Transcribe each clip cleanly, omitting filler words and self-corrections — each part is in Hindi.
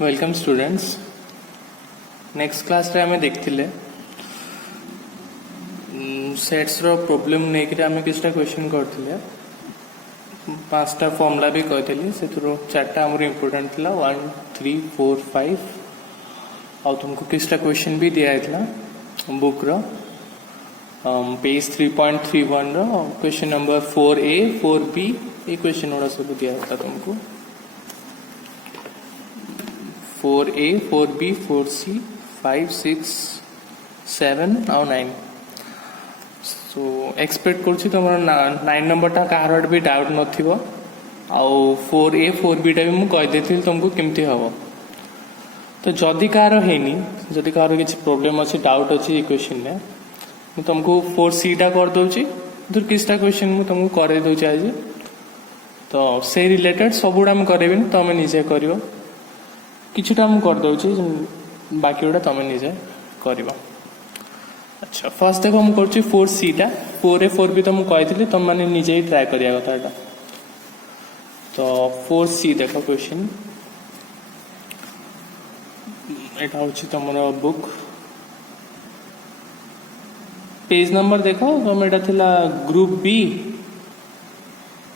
Welcome students. नेक्स्ट क्लास रे हमें देखथिले सेट्स रो प्रॉब्लम नै कि हमें किछटा क्वेश्चन करथिले, पांचटा फॉर्मूला भी कहथिले, सेथरो चारटा हमर इंपोर्टेंट थिला 1 3 4 5 आ तुमको किछटा क्वेश्चन भी दिया हैतला बुक रो पेज 3.31 रो क्वेश्चन नंबर 4A 4B ये क्वेश्चन ओडा सब दिया हैता तुमको 4A 4B 4C 5 6 7 और 9। सो एक्सपेक्ट करछि तुमर 9 नंबर टा कार भी डाउट नथिबो आउ 4A 4B टा भी मु कहि देथिल तुमको केमती हबो। तो जदि कार हेनी, जदि कार किछ प्रॉब्लम अछि, डाउट अछि क्वेश्चन में, मु तुमको 4C टा कर दोछि, दूर किछटा क्वेश्चन मु तुमको करे दोछि आज। तो से रिलेटेड सबुडा हम करेबिन, तमे निजे करियो, किछटा हम कर दोछि, बाकी उडा तमे निजे करिवो। अच्छा फर्स्ट देखो हम करछि 4C टा 4A 4B तो हम कहिथिले, तुम माने निजे ही ट्राई करिया कथा एटा। तो 4C देखो क्वेश्चन एटा होछि तमरो बुक पेज नंबर देखो, तुम एटा थिला ग्रुप बी,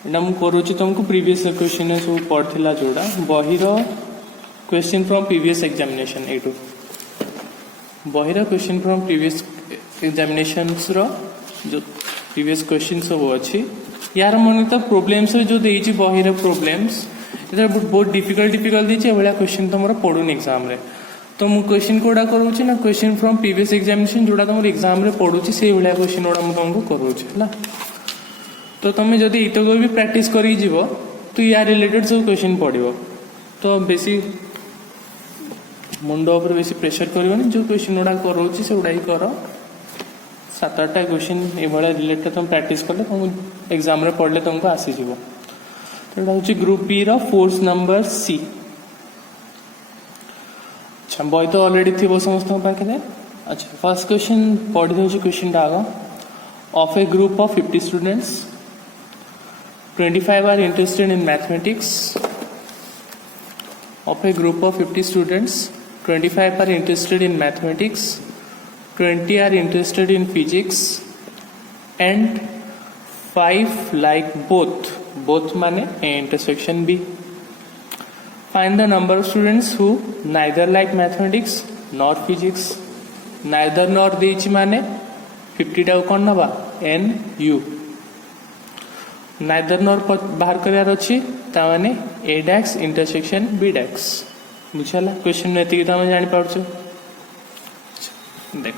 एटा हम करूछि तुमको प्रीवियस क्वेश्चन सब पढ़थिला जोडा बहिरो क्वेश्चन फ्रॉम प्रीवियस एग्जामिनेशन एटू बहिरा क्वेश्चन फ्रॉम प्रीवियस एग्जामिनेशंस रो जो प्रीवियस क्वेश्चन सब अच्छी यार मन तो प्रॉब्लम्स जो देइछि बहिरा प्रॉब्लम्स इधर बहुत डिफिकल्ट देइछि एवला क्वेश्चन तुमरा पढुन एग्जाम रे। तो मु क्वेश्चन कोडा करूछि ना क्वेश्चन फ्रॉम प्रीवियस एग्जामिनेशन जोडा तुम एग्जाम रे पढुछि से एवला क्वेश्चन ओडा मु तुमको करूछि हला। तो तुम जदी इतो भी प्रैक्टिस करी जीवो तो या रिलेटेड सब क्वेश्चन पढिबो, तो बेसी मुंड ऊपर बेसी प्रेशर करबनी, जो क्वेश्चन उडा करोछि से उडा ही करो। 7-8 क्वेश्चन ए बडा रिलेटेड तुम प्रैक्टिस करले तुम एग्जाम रे पढले तुमको आसी जीवो। तो एटा होछि ग्रुप बी रो फोर्स नंबर सी। अच्छा बय तो ऑलरेडी थिबो समस्त पाखरे। अच्छा फर्स्ट क्वेश्चन पढि दोछि, क्वेश्चन डागो of a group of 50 students 25 are interested in mathematics. Of a group of 50 students, 25 are interested in mathematics, 20 are interested in physics, and 5 like both. Both माने A intersection B. Find the number of students who neither like mathematics nor physics. Neither nor देइछि माने 50 टा कोन नबा N U. नाइदर नॉर बाहर करार अच्छी ताने ए डैक्स इंटरसेक्शन बी डैक्स बुझला। क्वेश्चन में एतिक तमे जानि पारछु। देख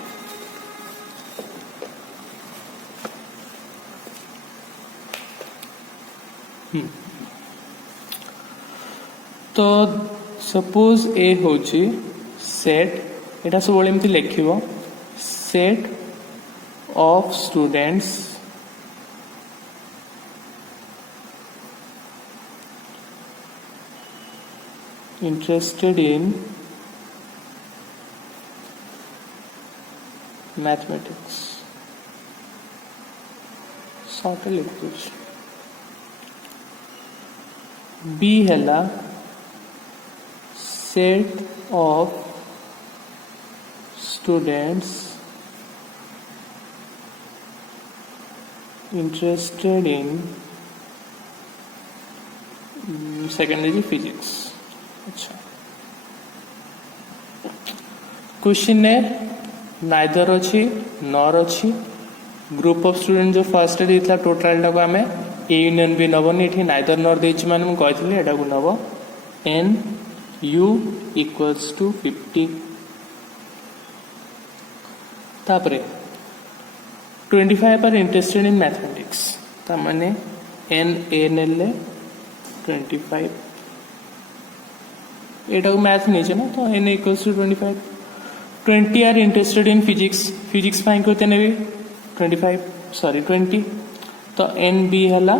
तो सपोज ए होची सेट, एटा सब बळे एमति लिखिबो set of students interested in mathematics short लिखुछ। बी हैला set of students interested in secondary physics. अच्छा क्वेश्चन ने नाइदर अच्छी नॉर अच्छी ग्रुप ऑफ स्टूडेंट जो फर्स्ट देइतला टोटल टाको हमें ए यूनियन बी नबनी, एठी नाइदर नॉर देइछि माने मु कहितली एटा को नबो एन यू इक्वल्स टू 50। तापरे 25 पर इंटरेस्टेड इन मैथमेटिक्स ता माने एन ए नेले 25 एटा को मैथ नहीं ना, तो n equals to 25। 20 are interested in physics, physics पाई कोते नेबी 20, तो n b हला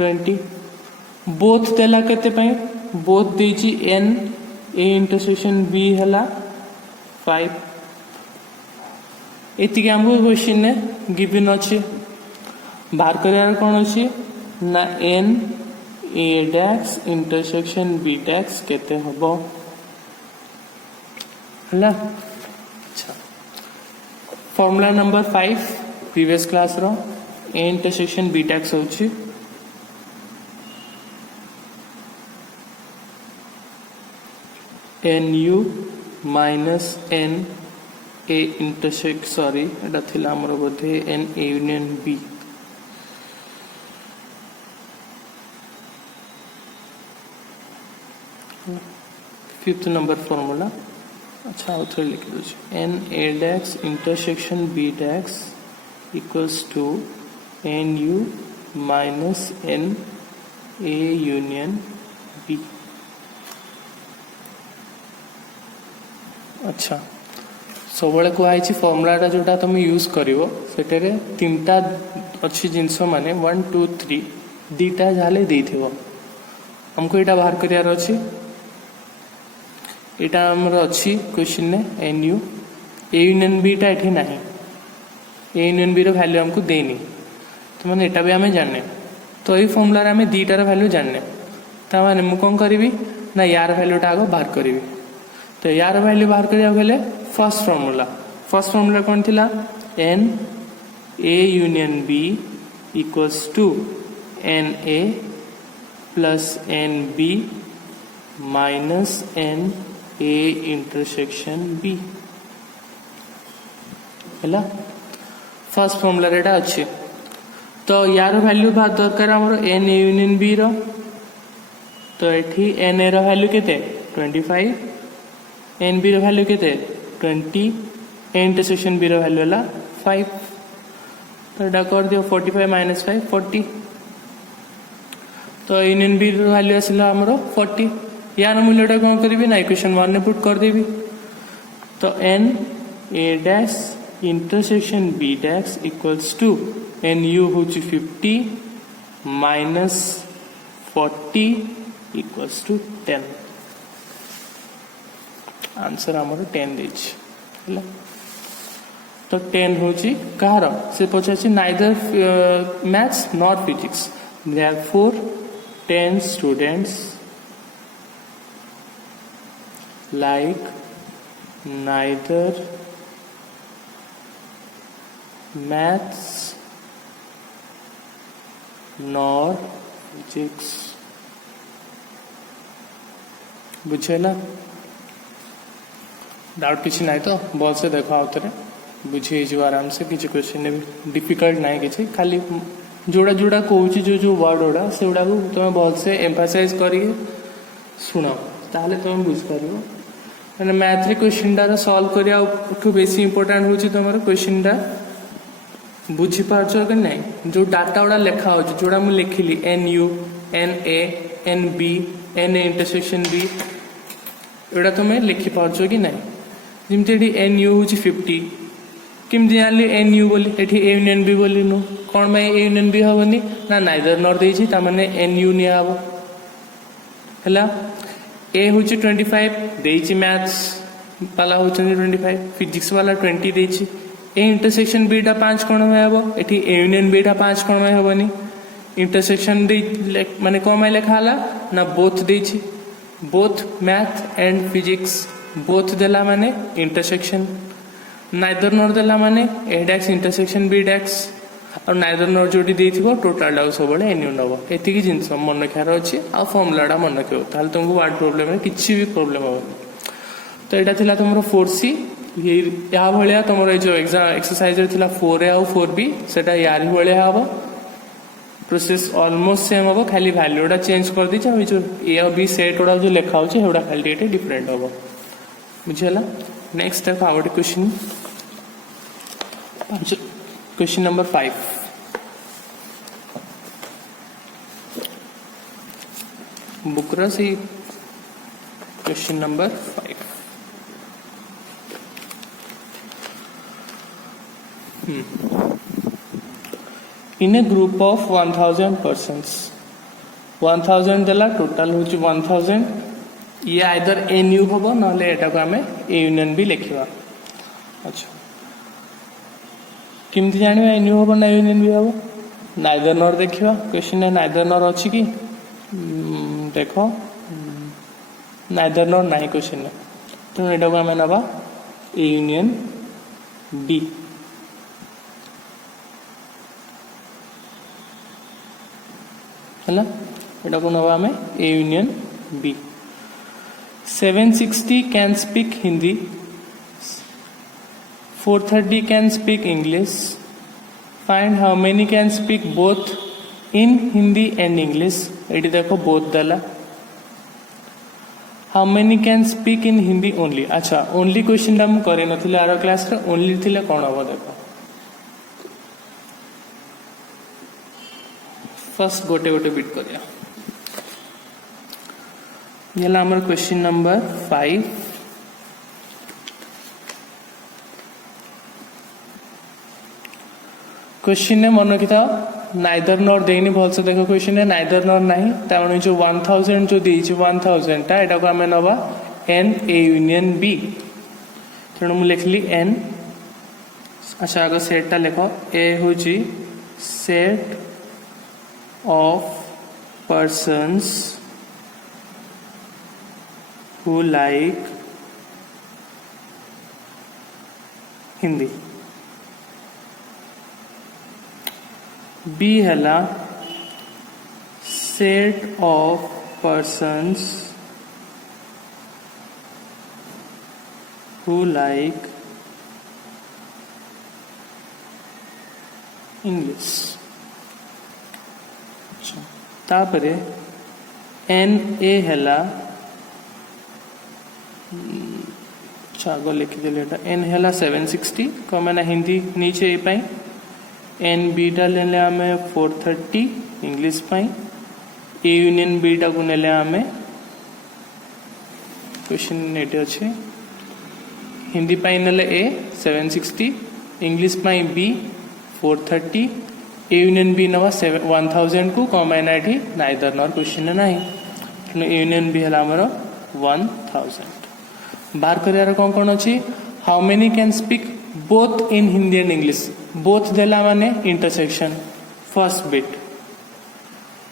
20। बोथ देला केते पाई बोथ देछि n a इंटरसेक्शन b हला 5। एति के हमको क्वेश्चन ने गिवन अछि, बाहर करियार कोन अछि ना n A dash intersection B dash केते हबो हला। अच्छा फॉर्मूला नंबर 5 प्रीवियस क्लास रो ए इंटरसेक्शन बी डैक्स होची n U minus n A intersect sorry एटा थिला हमर बोधे n A union B fifth number formula. अच्छा उधर लिख दो n A dash intersection B dash equals to n U minus n A union B. अच्छा सब कहुई फर्मुला जोटा तुम यूज कर तीनटा अच्छी जिनस माने 1 2 3 दीटा जाले हमको यहाँ बाहर करार अच्छी यहाँ आमर अच्छी क्वेश्चन ने n U A union B टा ये ना ए यूनियन बी वैल्यू हमको देनी तो मैंने यहाँ भी आम जाने तो ये फर्मुला आम दीटार वैल्यू जाने ताने मुझे कौन करी ना यार वैल्यूटा आग बाहर करी तो यार वैल्यू बाहर करें फर्स्ट फॉर्मूला कौन थिला n A union B equals to n A plus n B minus n A intersection B है फर्स्ट फॉर्मूला रेटा अच्छे तो यार वैल्यू बाहर दरकार आमर एन ए यूनियन बी रो तो ये एन ए रो वैल्यू केते 25 एन बी रो वैल्यू केते 20 ए इंटरसेक्शन बी रो वैल्यू है 5 तो यहाँ कर दियो 45 माइनस 5 40 तो यूनियन बी रो वैल्यू आसला आमर 40 यार मूल्यटा कौन करी ना इक्वेशन 1 ने पुट कर देवी तो n A dash intersection B dash equals to n U हूँ 50 माइनस 40 इक्वल्स टू 10 आंसर आमर 10 देछि है तो 10 हूँ कहार से पचार neither maths not physics therefore 10 students like neither maths nor physics बुझेला डाउट किसी ना तो बहुत से देखो आउे बुझे जो आराम से किसी क्वेश्चन भी डिफिकल्ट ना कि खाली जोड़ा जोड़ा कहूँ जो जो वर्ड गुड़ा से गुड़ा को तुम बहुत से एम्फासाइज कर शुण ताहले तुम बुझीपार मैंने मैथ रे क्वेश्चन टा सॉल्व करने बेसी इंपोर्टेंट हूँ तुम क्वेश्चन टा बुझी पार्छ कि नहीं जो डाटा गुड़ा लिखा हो जोड़ा मुझे लिखिली n U n n B n A intersection B एटा तुम लिखिपार कि नहीं जमी एन यू हूँ 50 केमती जानी एन यू बोली ए यूनियन बी बोली नु कौन ए यूनियन बी हेनी ना नाइदर नर देने एन यू निहब है ए हूँ 25 देछि मैथ्स वाला हूँ 25 फिजिक्स वाला 20 देछि ए इंटरसेक्शन बी टा 5 कोण में हेबो एठी ए यूनियन बी टा 5 कोण में हेबोनी इंटरसेक्शन दे माने कोन में लिखा हला ना बोथ देछि both math and physics both देला माने इंटरसेक्शन नाइदर नॉर देला माने ए डैक्स इंटरसेक्शन बी डैक्स और नाइदर नॉर जोटी देथिबो टोटल डाउ सब बळे एन यू नबो एतिकी जिंस मन रखार अछि आ फॉर्मूलाटा मन रखियो ताल तुमको वर्ड प्रॉब्लम में किछि भी प्रॉब्लम होबो तो एटा थिला तुमरो 4C या भलिया तुमरो जो एग्जाम एक्सरसाइज रे थिला 4A और 4B सेटा यार भलिया हबो प्रोसेस ऑलमोस्ट सेम हबो खाली वैल्यूटा चेंज कर दी जो ए और बी सेट उडा जो लिखा होछि हेडा खाली एटे डिफरेंट हबो बुझियला नेक्स्ट है out question question number 5 book C question number 5 in a group of 1000 persons 1000 देला टोटल हूँ 1000 ये आइदर एन यू हम ना को आम ए यूनियन भी लिखा अच्छा किमती जाना एन यू हम ना यूनियन भी हम नाइदर नर देखा क्वेश्चन नाइदर नर अच्छी कि देख नाइदर नॉर नाई क्वेश्चन तेणु यहाँ को आम नवा ए यूनियन बी है यहाँ को नवा आम A union B 760 can speak Hindi 430 can speak English find how many can speak both in Hindi and English ये देखो बोथ दला how many can speak in Hindi only अच्छा ओनली क्वेश्चन टा मुझे कर नथिले आर क्लास रे ओनली थिले कौन हम देखो फर्स्ट गोटे गोटे बिट करिया ये हमारा क्वेश्चन नंबर 5 क्वेश्चन ने मन रखी नाइदर नॉर देनी भल से देखो क्वेश्चन है नाइदर नॉर नहीं ताने जो 1000 जो देछि 1000 टा एटा को हमें नवा एन ए यूनियन बी तेणु मु लिखली एन अच्छा आगे सेट टा लिखो ए होची set of persons who like Hindi B हला set of persons who like English तापरे एन ए हला आगे लिखिदेली एन है 760 कम ना हिंदी नीचे ये एन बीटा ले आम 430 इंग्लिश ए यूनियन बीटा को ने आम क्वेश्चन ये अच्छे हिंदी ने A 760 English B 430 A union B नवा 1000 को कम ना ये नाइदर नॉर क्वेश्चन ना ए यूनियन बी है आमर 1000 बार कर कौन कौन अच्छी how many can speak both in Hindi and English both देला माने intersection first bit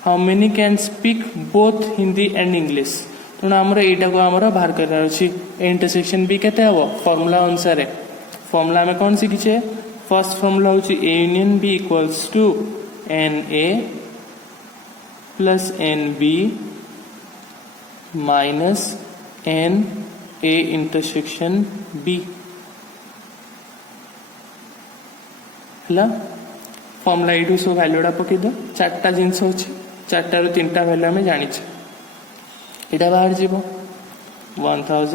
how many can speak both Hindi and English तेणु आमर यहाँ को आमर बाहर कर इंटरसेक्शन बी केते हम फॉर्मूला अनुसार फॉर्मूला आम कौन शिखीचे फर्स्ट फॉर्मूला हूँ A union B equals to n A plus n B minus n A intersection B है फॉर्मूला ये सब भैल्यूटा पकईद चार्टा जिनस अच्छे चार्टा रू 3टा भैल्यू आम जाने यहाँ बाहर जीव 1000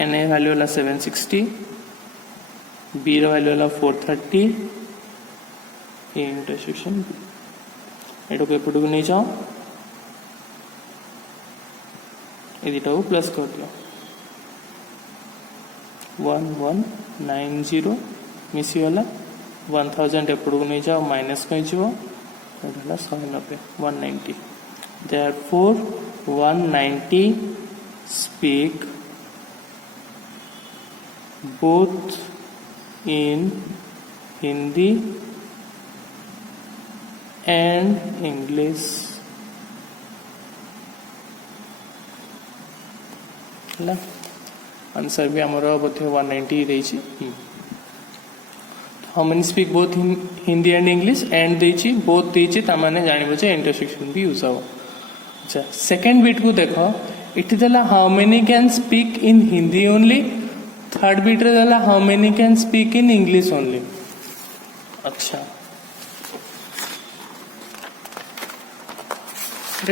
एन ए भैल्यू है 760 बी भैल्यू है 430 ए इंटरसेक्शन बी एटा को एपटू नहीं जाओ ये को प्लस कर दियो 1190 मिसीगला 1000 एपटू नहीं जाओ माइनस कहीं जीव 190 190 therefore 190 speak both in Hindi and English answer भी आमर बोधे 190 देछि how many speak both Hindi and English and देछि बोथ देछि तामाने जानिबो जे इंटरसेक्शन भी यूज हो अच्छा सेकंड बिट को देखो इट देला how many can speak in Hindi only third bit रे देला how many can speak in English only अच्छा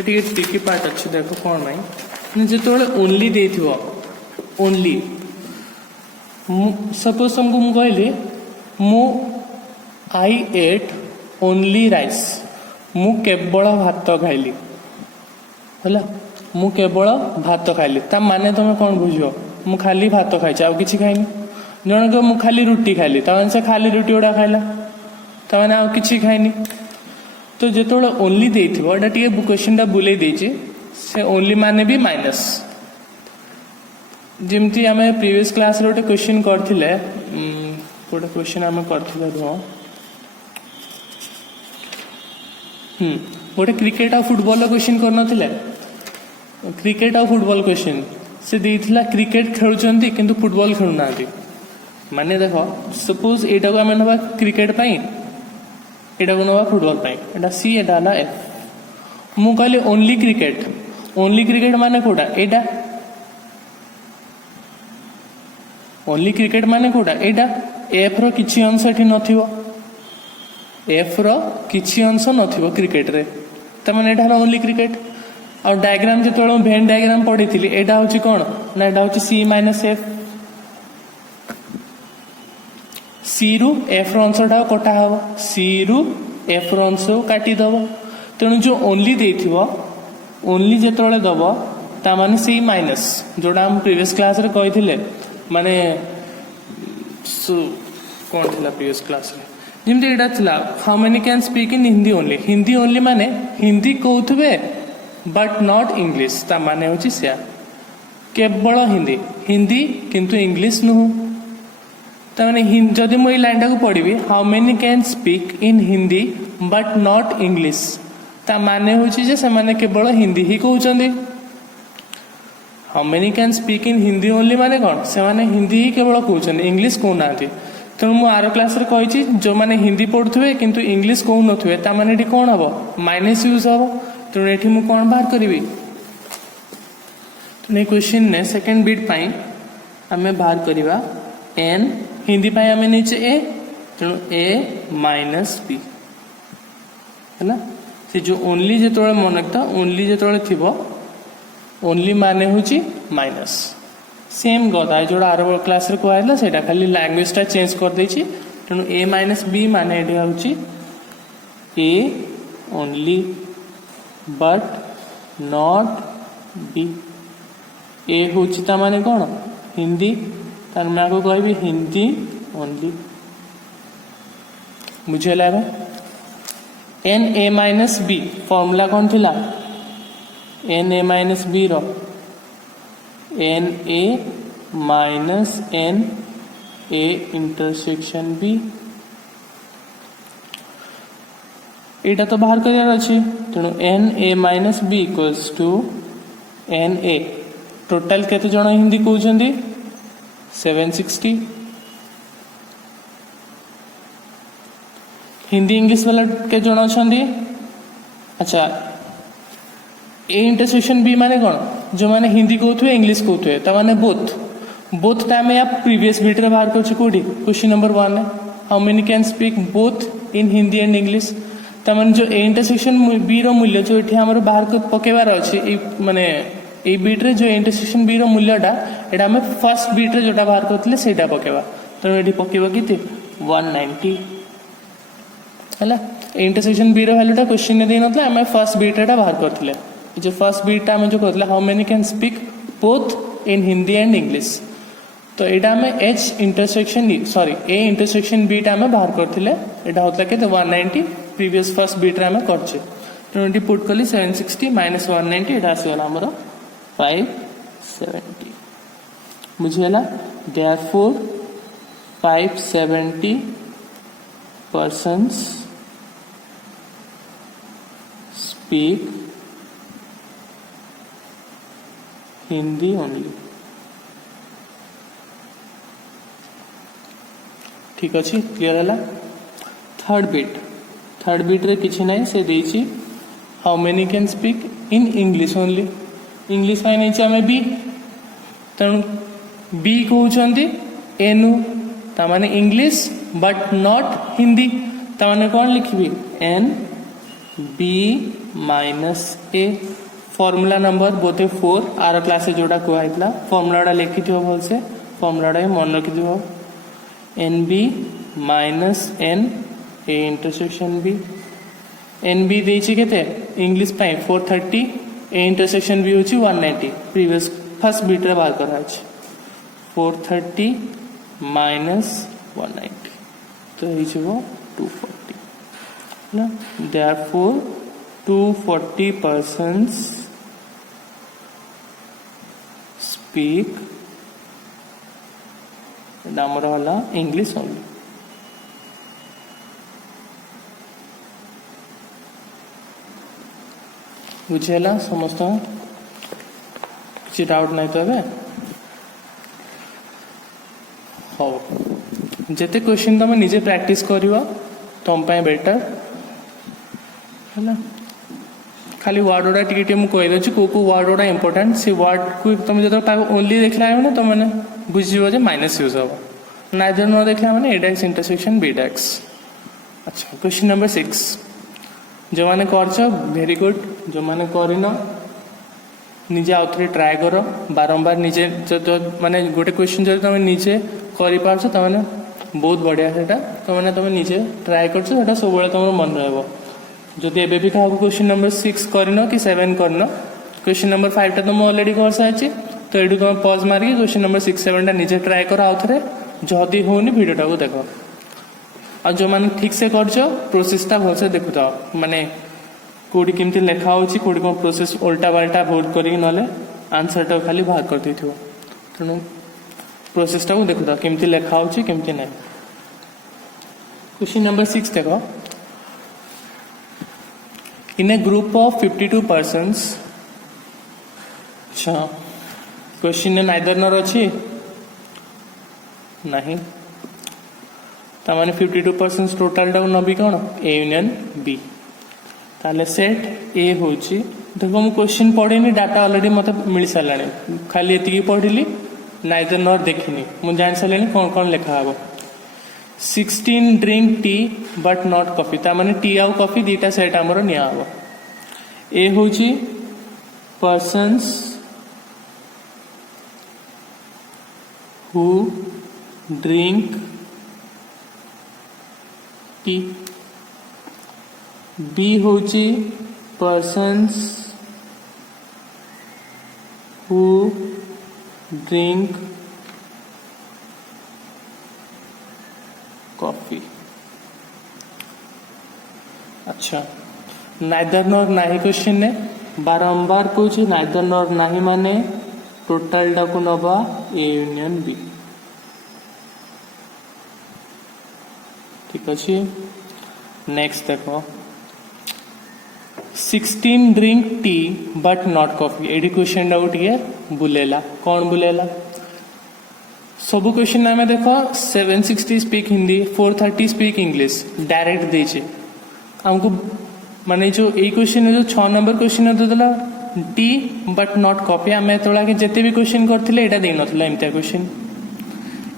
ये ट्रिकी पार्ट अच्छे देखो कौन भाई जो ओनली दे ओनली सपोज तुमको मु कहली मु आई एट ओनली राइस मु केवल भात खाइली है मु केवल भात खाइली ता माने तुम कौन बुझ मु खाली भात खाई आ कि खाइनी जन को मु खाली रुटी खाइली तमें से खाली रुटी गुड़ा खाइला तमें आ कि खाइनी तो जो ओनली देटा टे क्वेश्चन बुले से ओनली माने भी माइनस जमती आम प्रीवियस क्लास रे गोटे क्वेश्चन करथिले गोटे क्वेश्चन आम करथिले गोटे क्रिकेट आ फुटबॉल क्वेश्चन करनथिले क्रिकेट आ फुटबॉल क्वेश्चन से देइथिला क्रिकेट खेलुचंती किंतु फुटबॉल खेलुनांती माने देखो सपोज एटा को आमे नबा क्रिकेट पई एटा को नबा फुटबॉल पई एटा सी एटा ना एफ मु कहले ओनली क्रिकेट माने कोडा एटा ओनली क्रिकेट माने कोडा एटा एफ रो किछि अंश एठी नथिवो एफ रो किछि अंश नथिवो क्रिकेट रे त माने एटा ओनली क्रिकेट और डायग्राम जेतोळ भेन डायग्राम पढिथिली एटा होची कोन ना एटा होची सी माइनस एफ सी रु एफ रो अंशटा कटा हबो सी रु एफ रो अंश काटी दबो तेणु जो ओनली देथिवो ओनली जेतोळे दबो ता माने सी माइनस जोडा हम प्रीवियस क्लास रे कहिथिले माने कौन थिला प्रीवियस क्लास रे जिमते एटा थिला how many can speak in Hindi only माने हिंदी कहउथबे बट नॉट इंग्लिश ता माने होची से केवल हिंदी किंतु इंग्लिश नुह ता माने जदि मो ई लाइन को पढिबी how many can speak in Hindi but not English ता माने होची जे से माने केवल हिंदी ही कहउचंदी how many can speak in Hindi only माने कौन से माने हिंदी ही केवल कहउचंदी इंग्लिश कहउ नाथि तेणु मु आर क्लास रे कहिछि जो माने हिंदी पढुथबे किंतु इंग्लिश कहउ नथबे ता माने एठी कोन हबो माइनस यूज हबो तेणु एठी मु कोन बाहर करिवि तेणु क्वेश्चन ने सेकंड बिट पई हमें बाहर करिवा n हिंदी पई हमें नीचे a तेणु a माइनस b है ना से जो ओनली जेतोळे मनकता ओनली जेतोळे थिबो ओनली माने होची माइनस सेम गदा जोड़ा आर क्लास रे कहला सेटा खाली लैंग्वेज टा चेंज कर देछि तेणु a माइनस b माने एठी होची a only but not b a होची ता माने कोन हिंदी तार मैं को कहबी हिंदी ओनली मुझे लगा n a minus b formula कौन थिला n a माइनस b रो n a minus n a intersection b एटा तो बाहर करियार अछि तेणु n a minus b equals to n a total केते जण हिंदी कहउचंदी 760 हिंदी इंग्लिश वाला के जण अछंदी अच्छा ए इंटरसेक्शन बी माने कौन जो माने हिंदी कहउथवे इंग्लिश कहउथवे ता माने बोथ टाइम या प्रीवियस बीट रे बाहर करछि कोडी question number 1 how many can speak both in Hindi and English ता माने जो ए इंटरसेक्शन बी रो मूल्य जो एठी हमर बाहर को पकेबार अछि ए माने ए बीट रे जो इंटरसेक्शन बी रो मूल्यटा एटा हमें फर्स्ट बीट रे जोटा बाहर करथले सेटा पकेबा तो एठी पकेबा किते 190 हला इंटरसेक्शन बी रो वैल्यूटा क्वेश्चन ने देनतले हमें फर्स्ट बीट रेटा बाहर करथले जो फर्स्ट बीट हमें जो कहतले how many can speak both in Hindi and English तो एटा हमें H intersection A intersection B हमें बाहर करथिले एटा होतला के 190 प्रीवियस फर्स्ट बीट रे हमें करछे 20 पुट कली 760 माइनस 190 एटा आसीगला हमरो 570 बुझियला therefore 570 persons speak Hindi only ठीक अच्छी क्लियर है थर्ड बीट रे किछि नहीं से देछि how many can speak in English only English पाई नहीं आम बी तेणु बी कहउचंदी एनु ता माने इंग्लिश बट नॉट हिंदी ता माने कौन लिखबी N B minus a formula number बोथे 4 आर क्लास जोड़ा कहला फॉर्मूलाटा लिखिथिबो भलसे फॉर्मूलाटा मन रखिथिबो n B minus n A intersection B n B देछि केते इंग्लिश पाई 430 ए इंटरसेक्शन बी होछि 190 प्रीवियस फर्स्ट बीट रे बाहर करा अछि 430 माइनस 190 तो हिजबो 240 ना देयरफॉर 240 persons speak नाम रहला इंग्लिश ओनली बुझेला समस्त किसी डाउट नहीं तो ए हो जिते क्वेश्चन तुम निजे प्रैक्टिस करियो तुम पे बेटर है खाली वर्ड गुड़ा टी मुझे कहीदे को वर्ड गुड़ा इंपोर्टाट से वर्ड को तुम जो ओनली देखला ना तुम मैंने बुझे माइनस यूज हम नाइदर न देखला मैंने ए डैक्स इंटरसेक्शन बी डैक्स। अच्छा क्वेश्चन नंबर 6 जो मैंने कर वेरी गुड जो मैंने करना निजे आउ थे ट्राए कर बारंबार निजे जो माने गोटे क्वेश्चन जो तुम निजे कर बहुत बढ़िया से तुम निजे ट्राए कर सब तुम मन रहा जदि एबे भी क्या क्वेश्चन नंबर 6 करन कि 7 करन क्वेश्चन नंबर 5 टा तुम ऑलरेडी कर सारी तो ये तुम पॉज मारिकी क्वेश्चन नंबर 6 7 टा निजे ट्राए कर आउ थे जदि होनी भिडियोटा को देख आ जो मैंने ठीक से कर प्रोसेसटा भलसे देखु था माने कौटी केमती लेखा होची कौटी कौन प्रोसेस उल्टा पाल्टा भोट करी ना आंसरटा खाली बाहर कर देथियो तेणु प्रोसेसटा को देखु था केमती लेखा होची केमती नहीं। क्वेश्चन नंबर 6 देखो in a group of 52 persons अच्छा क्वेश्चन नाइदर नर अच्छी नहीं तामाने 52 पर्सन्स टोटाल टा नबी कौन ए यूनियन बी ताले सेट ए होची देखो मु क्वेश्चन पढ़ीनी डाटा ऑलरेडी मत मिल सारे खाली एतिकी पढ़िली नाइदर नर देखिनी मु जान सारे कौन कौन लिखा हम 16 drink tea but not coffee तामाने टी आउ कॉफी दीटा सेट आमर निया हम ए होची persons who drink tea B होची पर्सन्स हु ड्रिंक कॉफी। अच्छा नाइदर नॉर नाही क्वेश्चन ने बारंबार कौच नाइदर नॉर नाही माने टोटाल टा को नबा ए यूनियन बी ठीक अच्छे। नेक्स्ट देखो 16 drink tea but not coffee एडी क्वेश्चन डाउट ये बुलेला कौन बुलेला सब क्वेश्चन में देखो 760 speak Hindi 430 speak English direct देचे हमको माने जो ए क्वेश्चन जो 6 नंबर क्वेश्चन देला टी बट नॉट कॉफी आम एत जिते भी क्वेश्चन करते यहाँ दे ना एमती क्वेश्चन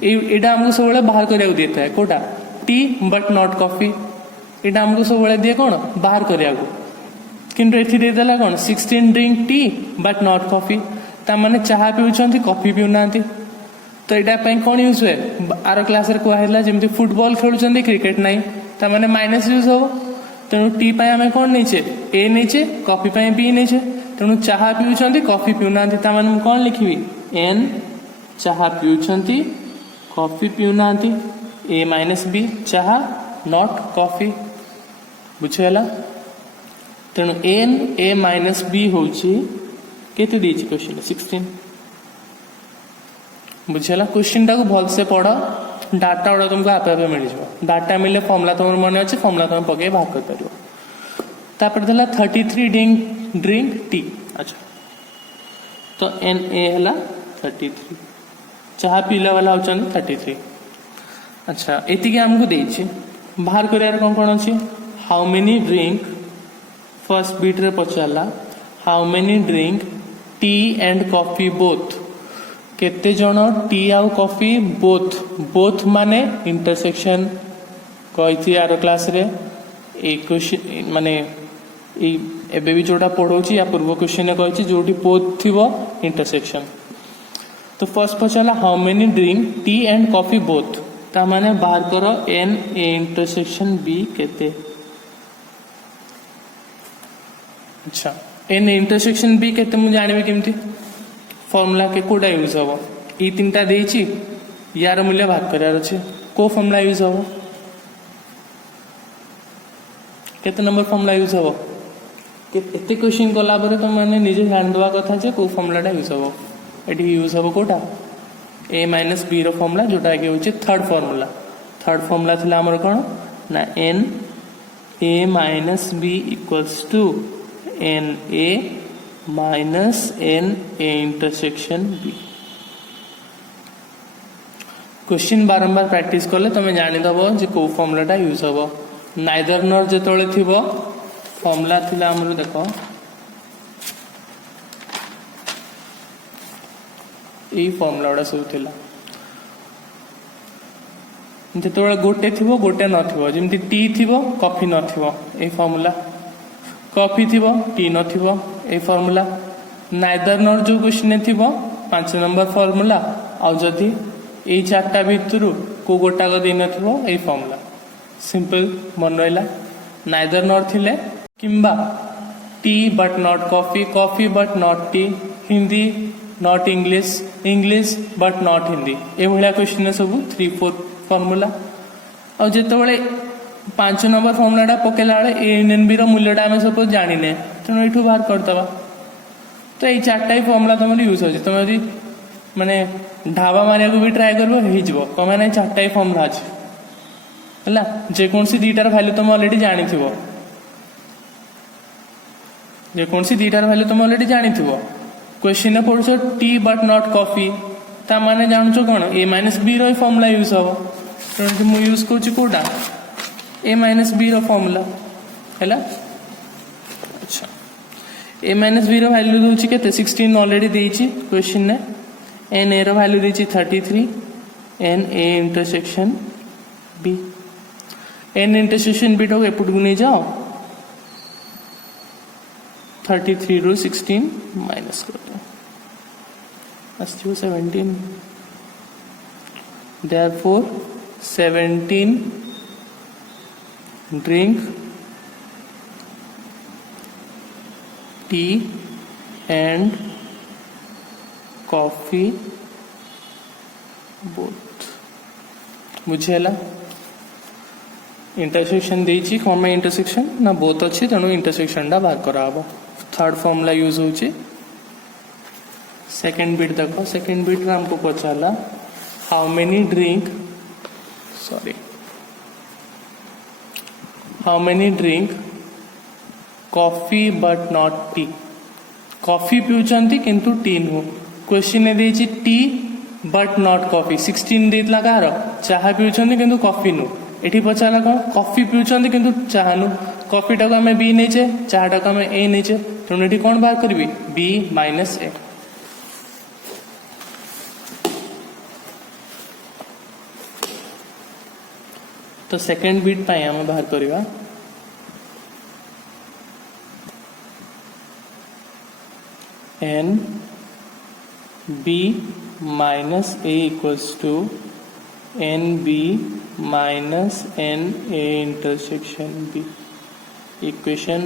यहाँ आमको सब बाहर करा देता है कौटा टी बट नॉट कॉफी यहाँ आमको सब दिए कौन बाहर करा किंतु एथि देदेला कौन 16 drink tea but not coffee तामाने चाहा पीउछंती कॉफी पीउनांती तो यहाँ कौन यूज हुए आर क्लास कहला जमी फुटबॉल खेलुंट क्रिकेट नाई तामाने माइनस यूज हम तेणु टी आम कौन नहींचे ए नहींचे कॉफी बी नहींचे तेणु चाहा पीउछंती कॉफी पीउनांती तामाने कौन लिखी एन चाहा पीउछंती कॉफी पीउनांती ए माइनस बी चाहा नॉट कॉफी बुझेला तेणु एन ए माइनस बी होची केते देछि क्वेश्चन 16 बुझेला क्वेश्चन टा को भलसे पढ़ डाटा गुड़ा तुमको आपे आपे मिल जाए डाटा मिले फॉर्मुला तुम मन अच्छे फॉर्मुला तुम पके बाहर कर पार तापर देला 33 ड्रिंक टी। अच्छा तो एन ए है 33 चाहा पीला वाला होचन 33। अच्छा एति आमको देछि बाहर कर कौन कौन अच्छी how many drink first bit रे पचारा how many drink tea and coffee both केते जन टी आउ कॉफी बोथ बोथ माने इंटरसेक्शन कही आर क्लास रे एक क्वेश्चन माने एबे भी जोटा पढ़ाऊँ या पूर्व क्वेश्चन कही जो बोथ थी इंटरसेक्शन तो फर्स्ट पचारा how many drink tea and coffee both ता माने बाहर करो एन ए इंटरसेक्शन बी केते। अच्छा एन इंटरसेक्शन बी केते मुझे जानवे केमती फॉर्मुला के कोटा यूज हम ये 3टा देछि यार मूल्य भाग करार अच्छे को फॉर्मुला यूज हम केते नंबर फॉर्मुला यूज हम एते क्वेश्चन कला पर तुम मैंने निजे जान दवा कथा जे को फॉर्मुलाटा यूज हम एटी यूज हम कोटा ए माइनस बी रो फॉर्मुला जोटा कि होछि थर्ड फॉर्मुला थिला हमर कोन ना n A minus B equals to n A minus n A intersection B. Question बारंबार प्रैक्टिस कले तुम जानीदब जे कौ फॉर्मूलाटा यूज हम। नाइदर नर जो थिबो फॉर्मूला थिला हमर देख यही फॉर्मूला गुड़ा सब थिला जो गोटे थी गोटे नथिबो जेमती टी थिबो कॉफी नथिबो ए फॉर्मूला कॉफी थिबो टी नथिबो ए फॉर्मूला नाइदर नर जो क्वेश्चन थिबो 5 नंबर फॉर्मूला आ जदी ए चारटा भितरु को गोटाक दे नथिबो ए फॉर्मूला सिंपल मन रहिला। नाइदर नर थिले किंबा tea but not coffee coffee but not tea Hindi not English English but not Hindi ए भलिया क्वेश्चन सब 3-4 फॉर्मूला और जिते 5 नंबर फॉर्मूलाटा पकेला ए यूनियन बी रूल्यटा आम सपोज जाने तेणु ये बाहर करदे तो ये 4टा ही फॉर्मूला तुम यूज हो तुम यदि माने ढाबा मारिया को भी ट्राए कर कम 4टा ही फॉर्मूला अच्छे है जेकोसी 2टार वैल्यू तुम ऑलरेडी जानी जेकोसी 2टार वैल्यू तुम ऑलरेडी जानी क्वेश्चन पढ़ो टी बट नॉट कॉफी ता माने जानचो कौन ए माइनस बी रो फॉर्मूला यूज हम तेणु मुझे यूज करूँ कौटा ए माइनस बी रो फॉर्मूला है। अच्छा ए माइनस बी रो वैल्यू दूसरी के 16 ऑलरेडी देची क्वेश्चन ने एन ए रो वैल्यू देची 33 n A intersection B n intersection B टाक एपट को नहीं जाओ 33 रू 16 माइनस कर दो 17 therefore 17 drink tea and coffee both मुझे है इंटरसेक्शन देची कौन में इंटरसेक्शन ना बोथ अच्छी तेणु इंटरसेक्शन टा बाहर करा थर्ड फॉर्मूला यूज होची। सेकेंड बिट देखो सेकेंड बिट रे हमको पचाला how many drink coffee but not tea coffee पिउचंती किंतु टी नु क्वेश्चन ने देची टी बट नॉट कॉफी 16 देतला कार चाहा पिउचंती किंतु कॉफी नु एठी पचाला कौन कॉफी पिउचंती किंतु चाहा नु कॉफी टाको आम बी नेचे चाहा टाको आम ए नेचे तेणु एठी कौन बाहर करी बी माइनस ए। तो सेकेंड बिट पाई आम बाहर करवा n B minus A equals to n B minus n A intersection B equation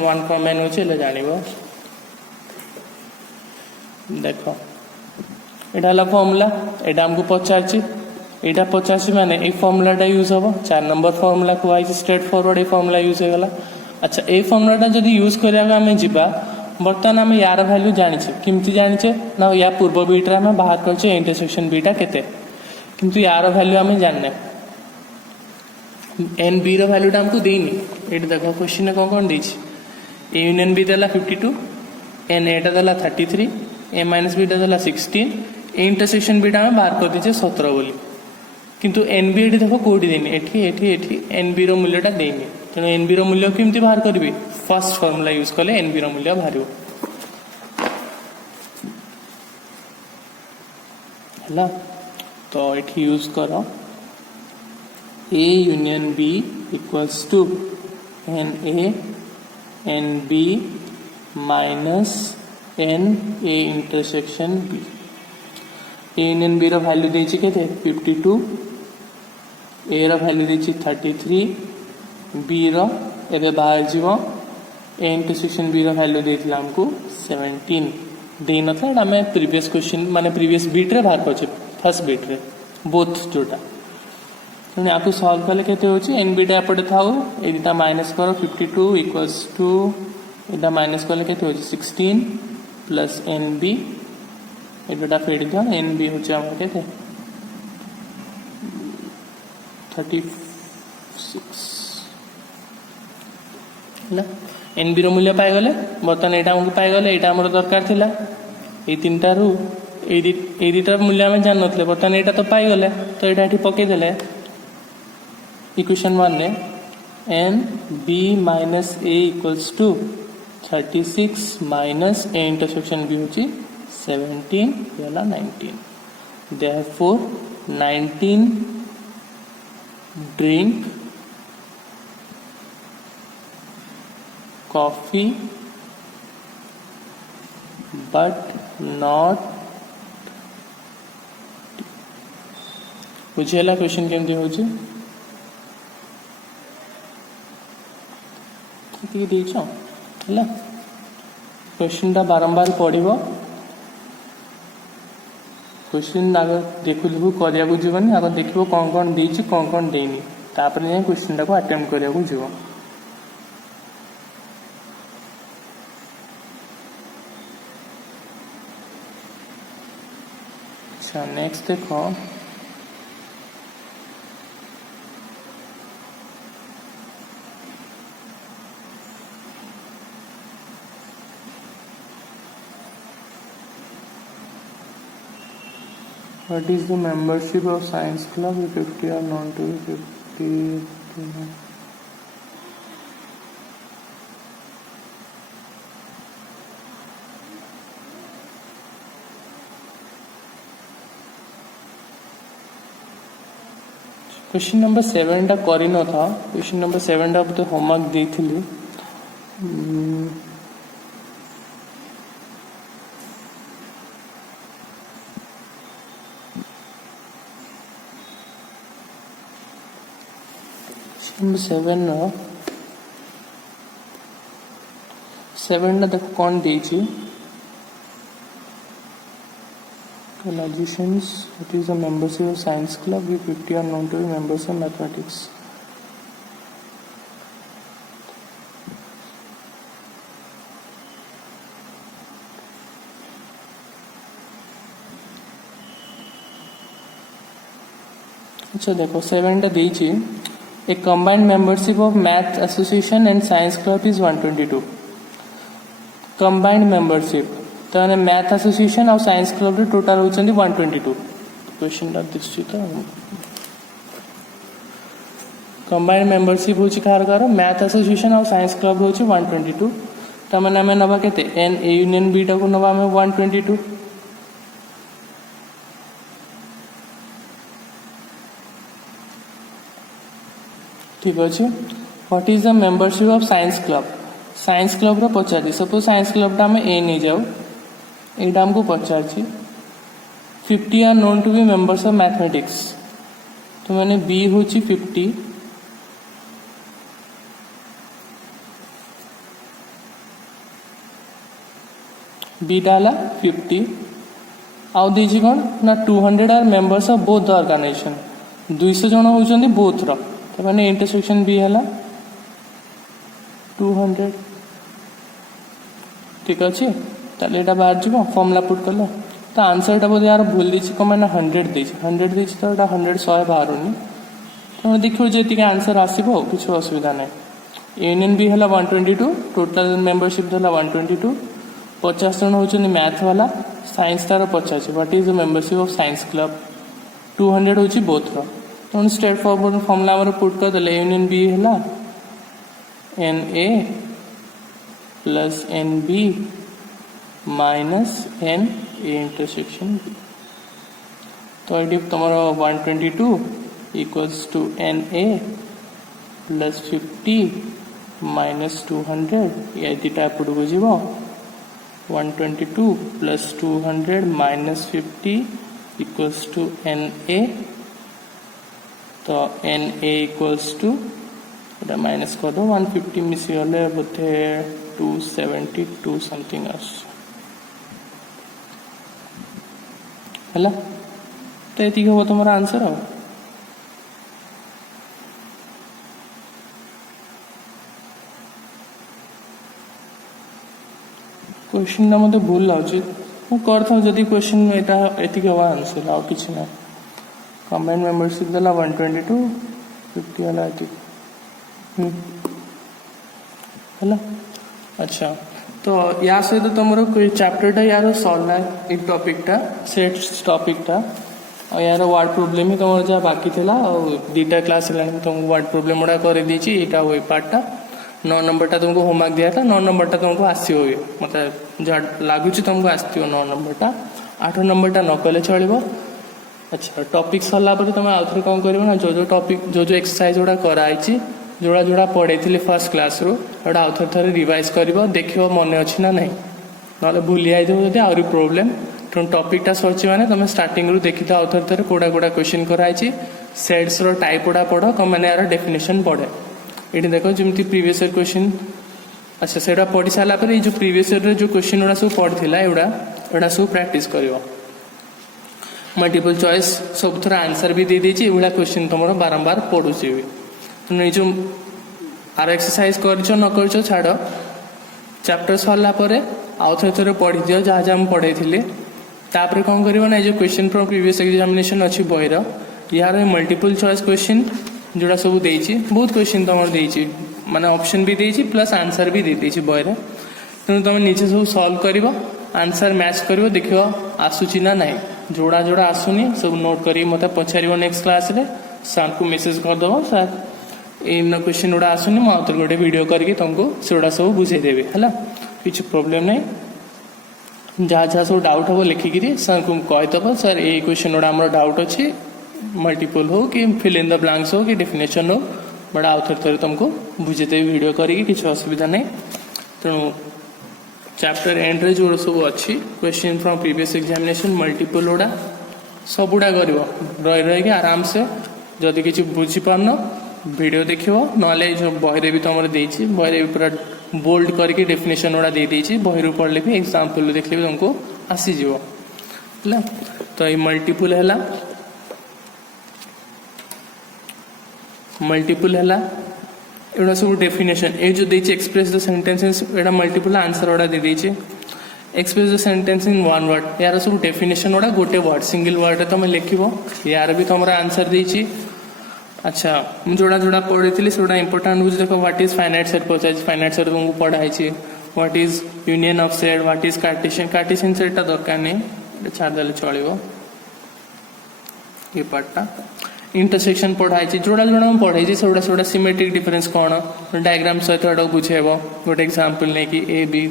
1 को मैंने अच्छे जान देख यहाँ फॉर्मूला यहाँ आमको पचार यहाँ पचासी माने ये फॉर्मूलाटा यूज हम 4 नंबर फॉर्मूला कहई स्ट्रेट फॉरवर्ड ये फॉर्मूला यूज होगा। अच्छा ये फॉर्मूलाटा जब यूज करा आम जा बर्तमान आम यार वैल्यू जाचे किमती जाचे ना या पूर्व बीट्रे आम बाहर कर इंटरसेक्शन बीटा केते किंतु यार वैल्यू आम जाने एन बी रैल्यूटा आमको देनी ये देख क्वेश्चन कौन कौन दे ए यूनियन बी देला 52 एन एटा देला 33 ए माइनस बीटा देला 16 ए इंटरसेक्शन बीटा आम बाहर कर दीचे 17 बोली किंतु एन बी एटी देख कौटी देनी एटी एन बी रूल्यटा देनी तेणु एन बी रूल्य केमती बाहर करी फर्स्ट फॉर्मूला यूज कले एन बी रूल्य बाहर है। तो ये यूज कर A union B equals to n B minus n A intersection B A union B value देची केते 52 ए वैल्यू देची 33 बी एबे बाहर जीवो ए इंटरसेक्शन बी वैल्यू देथिला हमको 17 दे नथला आम प्रीवियस क्वेश्चन माने प्रीवियस बीट रे बाहर कर फर्स्ट बीट रे बोथ जोटा तेणु आपको सल्व कले केते होची एन बीटा एपटे थाउ एटा माइनस करो 52 इक्वल्स टू एटा माइनस कले केते होची 16 प्लस एन बी एटा फेड दियो एन बी होची हम केते 36 है एन बी मूल्य पाइगले बर्तमान यहाँ आमको पाइगले यहाँ आम दरकार थिला ये तीन टारू ये दुटार मूल्य आम जान ना बर्तमान यहाँ तो पाइगले तो यहाँ ये पकईदे इक्वेशन 1 ने n B minus A equals to 36 minus A intersection B हूँ 17 वाला 19 therefore 19 drink coffee but not बुझेला क्वेश्चन केमती होची ये देख है क्वेश्चन टा बारंबार पढ़ो क्वेश्चन आग देखु देखु करने जीवन आग देख कौन कौन देती कौन कौन देनी तापर क्वेश्चन टाक अटेम्प्ट करने जीव अच्छा नेक्स्ट देख What is the membership of science club? 50 or non to 50? Question number 7 टा करी न था क्वेश्चन नंबर 7 टा तो होमवर्क दी थी नंबर 7 देखो कौन देची Logicians, it is a membership of science club with 50 are known to be members of mathematics. अच्छा देखो 7 टा देची A combined membership of Math Association and Science Club is 122. Combined membership तो मैथ एसोसिएशन और साइंस क्लब टोटाल होती 122 क्वेश्चन दिशा तो कंबाइंड मेंबरशिप हूँ कार मैथ एसोसिएशन और साइंस क्लब हूँ 122 तो मैंने आम नवा के एन ए यूनियन बी टाक नवा आम 122 ठीक अच्छे what is the membership of science club रो पचार सपोज साइंस क्लब आम ए नहीं जाऊ यहाँ आमको पचार 50 are known to be members of mathematics तो मैंने बी हूँ 50 बीटा है 50 आउ देजी कौन ना 200 are members of both the organization 200 जन होती बोथ रो तो मैंने इंटरसेक्शन बी है 200 ठीक अच्छे ताले एटा बाहर जीव फॉर्मुला पुट कल तो आंसर टा बोधे यार भूल दी कम 100 दी तो 100 100 बाहर तो देखो जी आंसर आसो किसी असुविधा ना यूनियन बी है 122 टोटाल मेंबरशिप है 122 50 जन होती मैथ वाला साइंस तार 50 what is the membership of science club 200 होची बोथ रो तो स्ट्रेट फॉरवर्ड फॉर्मुला आम पुट कर दे यूनियन बी है n A plus n B minus n A intersection B तो ये तुम 122 equals to n A plus 50 minus 200 ये दुटा एपट को जीव 122 plus 200 minus 50 equals to n A तो n A equals to minus कर दो 150 मिसी गले बोधे 272 समथिंग है तो ये हम तुम आंसर आ क्वेश्चन मत भूल लगे मुझे क्वेश्चन ये हवा आंसर आ कि ना कंबाइंड मेंबरशिप देला 122 50 वाला है। अच्छा तो या सहित तुम चैप्टरटा यार सरला ए टॉपिकटा सेट टॉपिकटा यार वर्ड प्रोब्लेम ही तुम जहाँ बाकी थी दुटा क्लास तुमको वर्ड प्रोब्लेम गुड़ा कर यहाँ हुए पार्टा 9 नंबरटा तुमको होमवर्क दिया था 9 नंबरटा तुमको आसो मतलब जहाँ लगुच तुमको आसो 9 नंबरटा 8 नंबरटा न कले चलो। अच्छा टॉपिक सरला तुम आउ थे कौन कर जो टॉपिक जो एक्सरसाइज गुड़ा कराई जोड़ा जोड़ा पढ़े फर्स्ट क्लास रू आउ थे रिवाइज कर देख मन अच्छी ना नहीं ना भूली जाइए आहरी प्रोब्लेम तेणु टॉपिकटा सरची मैंने तुम स्टार्टिंग रू देखी आउ थे कौड़ा कौड़ा क्वेश्चन कराई सेट्स रो टाइप गुड़ा पढ़ कम मैंने यार डेफिनेशन पढ़े ये देख जमी प्रीवियस ईयर क्वेश्चन। अच्छा से पढ़ी सारापर जो प्रीवियस ईयर जो क्वेश्चन गुड़ा सब पढ़ा एड़ा सब प्रैक्टिस कर मल्टीपल चॉइस सब थर आंसर भी दे देती ये क्वेश्चन तुम बारंबार पढ़ुची भी तेणु जो आर एक्सरसाइज कर न कर छाड़ चैप्टर सरला आउ थे पढ़ी दियो जहाँ जहाँ पढ़े तापर कौन कर जो क्वेश्चन फ्रॉम प्रीवियस एग्जामिनेशन अच्छी बहीर यार मल्टीपल चॉइस क्वेश्चन जोड़ा सब देती बहुत क्वेश्चन तुम देती माने ऑप्शन भी देती प्लस आंसर भी देती बहीर तेणु तुम निजे सब सॉल्व कर आंसर मैच कर देख आसूची ना ना जोड़ा जोड़ा आसुनी सब नोट कर मत पचार नेक्स्ट क्लास रे सर को मेसेज करदेव सर इन क्वेश्चन गुड़ा आसुनी मुझे गोटे वीडियो करके तुमको से सब बुझेदेवी है किसी प्रोब्लेम नहीं जहाँ जहाँ सब डाउट हम लिखिकी सर को कहीदेव सर ये क्वेश्चन गुड़ा आम डाउट अच्छी मल्टीपल हो कि फिल इन द ब्लैंक्स हो कि डेफिनेशन हो बट आउ थे तुमको बुझेदेवी वीडियो करके किसी असुविधा नहीं तेणु चैप्टर एंड रे जो सब अच्छी question from previous examination multiple गुड़ा सब गुड़ा कर रही आराम से जदि किसी बुझीपारन वीडियो देख ना जो बहीरे भी तुम देती बहीरे भी पूरा बोल्ड करके डेफिनेशन गुड़ा दे देती बही पढ़ले भी एग्जाम्पल देखले भी तुमको आसीज है। तो ये मल्टीपल है मल्टीपल है एटा सब डेफिनेशन ये जो देती express the sentences Etah multiple answer गुड़ा दे देती express the sentence in one word यार सब डेफिनेशन गुड़ा गोटे वर्ड सिंगल वर्ड तुम लिख यार भी तुम आंसर देती। अच्छा जोड़ा जोड़ा पढ़ी थी से इंपोर्टाट हूँ देख what is finite set Pachar finite set तुमको पढ़ाई what is union of set what is Cartesian सेटा दरकार नहीं छाड़दे चलो ये पार्टा इंटरसेक्शन पढ़ाई जोड़ा जोड़ा पढ़ाई से सिमेट्रिक डिफरेंस कौन डायग्राम सहित बुझेब गोटे एग्जांपल नहीं कि ए बी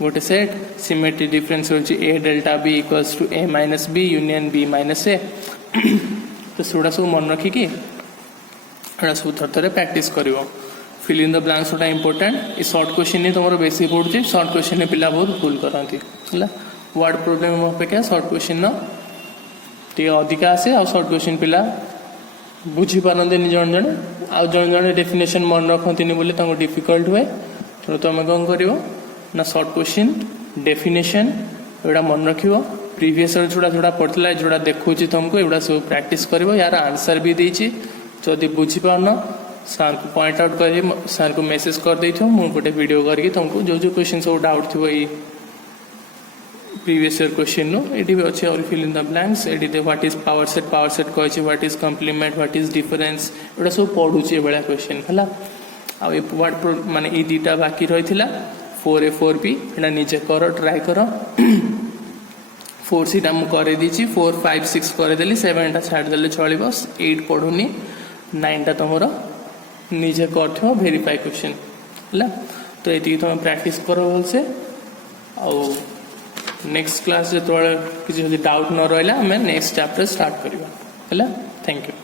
गोटे सेट सिमेट्रिक डिफरेंस होची A delta B equals to A minus B union B minus A तो सेटा सब मन रखिकी सब थर थे प्रैक्टिस कर फिल इन द ब्लैंक्स गोटा इंपोर्टेंट ये शॉर्ट क्वेश्चन ही तुम बेसी पड़ुची शॉर्ट क्वेश्चन पिला बहुत भूल करती है वर्ड प्रोब्लेम अपेक्षा शॉर्ट क्वेश्चन टे अधिका आसे आ शॉर्ट क्वेश्चन पिला बुझी पारती जन जन आउ जन जन डेफिनेशन मन रखती बोली डिफिकल्ट हुए तेणु तुम कौन कर ना शॉर्ट क्वेश्चन डेफिनेशन एटा मन रख प्रीवियस जोड़ा जोड़ा पढ़ला जोड़ा देखा तुमको एगुड़ा सब प्रैक्टिस कर यार आंसर भी देती जदि बुझीपारन सर को पॉइंट आउट कर सर को मेसेज कर दे मुझे गोटे वीडियो करके तुमको जो जो क्वेश्चन सब डाउट थी ये प्रीवियस ईयर क्वेश्चन ये भी अच्छे और फिल इन द ब्लैंक्स ये व्हाट इज पावर सेट कही what is complement what is difference एटा सब पढ़ुची ये क्वेश्चन है वर्ड माने ये दुटा बाकी रही 4A 4B एटा निजे कर ट्राए कर 4C टा मुझे कर 4 5 6 करदेली 7 टा छाड़देले चलो 8 पढ़ुनी 9 टा तुम निजे कर वेरीफाई क्वेश्चन है तो ये तुम प्रैक्टिस कर भलसे आउ नेक्स्ट क्लास जो किसी डाउट न रहा आम नेक्स्ट चैप्टर स्टार्ट करवा है। Thank you.